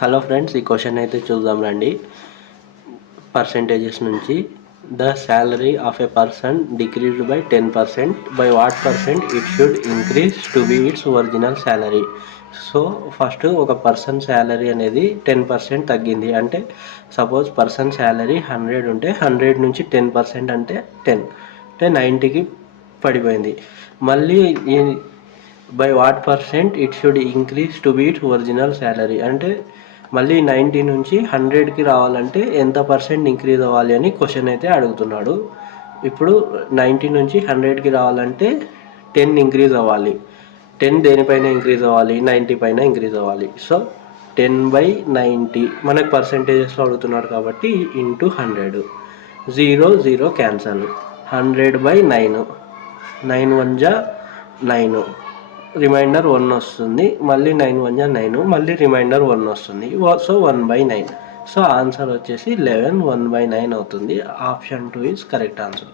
Hello friends, ఈ question అయితే చూద్దాం రండి. పర్సెంటేజెస్ నుంచి the salary of a person decreased by 10%, by what percent it should increase to be it's original salary. So first ఒక person salary అనేది 10% తగ్గింది అంటే, సపోజ్ పర్సన్ శాలరీ 100 ఉంటే 100 నుంచి 10% అంటే 10 అంటే 90కి పడిపోయింది. మళ్ళీ by what percent it should increase to be it's original salary అంటే మళ్ళీ 90 నుంచి 100కి రావాలంటే ఎంత పర్సెంట్ ఇంక్రీజ్ అవ్వాలి అని క్వశ్చన్ అయితే అడుగుతున్నాడు. ఇప్పుడు 90 నుంచి 100కి రావాలంటే 10 ఇంక్రీజ్ అవ్వాలి. 10 దేనిపైన ఇంక్రీజ్ అవ్వాలి? 90 పైన ఇంక్రీజ్ అవ్వాలి. సో 10/90 మనకు పర్సెంటేజెస్లో అడుగుతున్నాడు కాబట్టి ఇంటూ 100. 0 0 క్యాన్సల్. 100/9, 9 1 జా 9, రిమైండర్ 1 వస్తుంది. మళ్ళీ 9 1 జా 9, మళ్ళీ రిమైండర్ 1 వస్తుంది. సో 1/9. సో ఆన్సర్ వచ్చేసి 11 1/9 అవుతుంది. Option 2 is correct answer.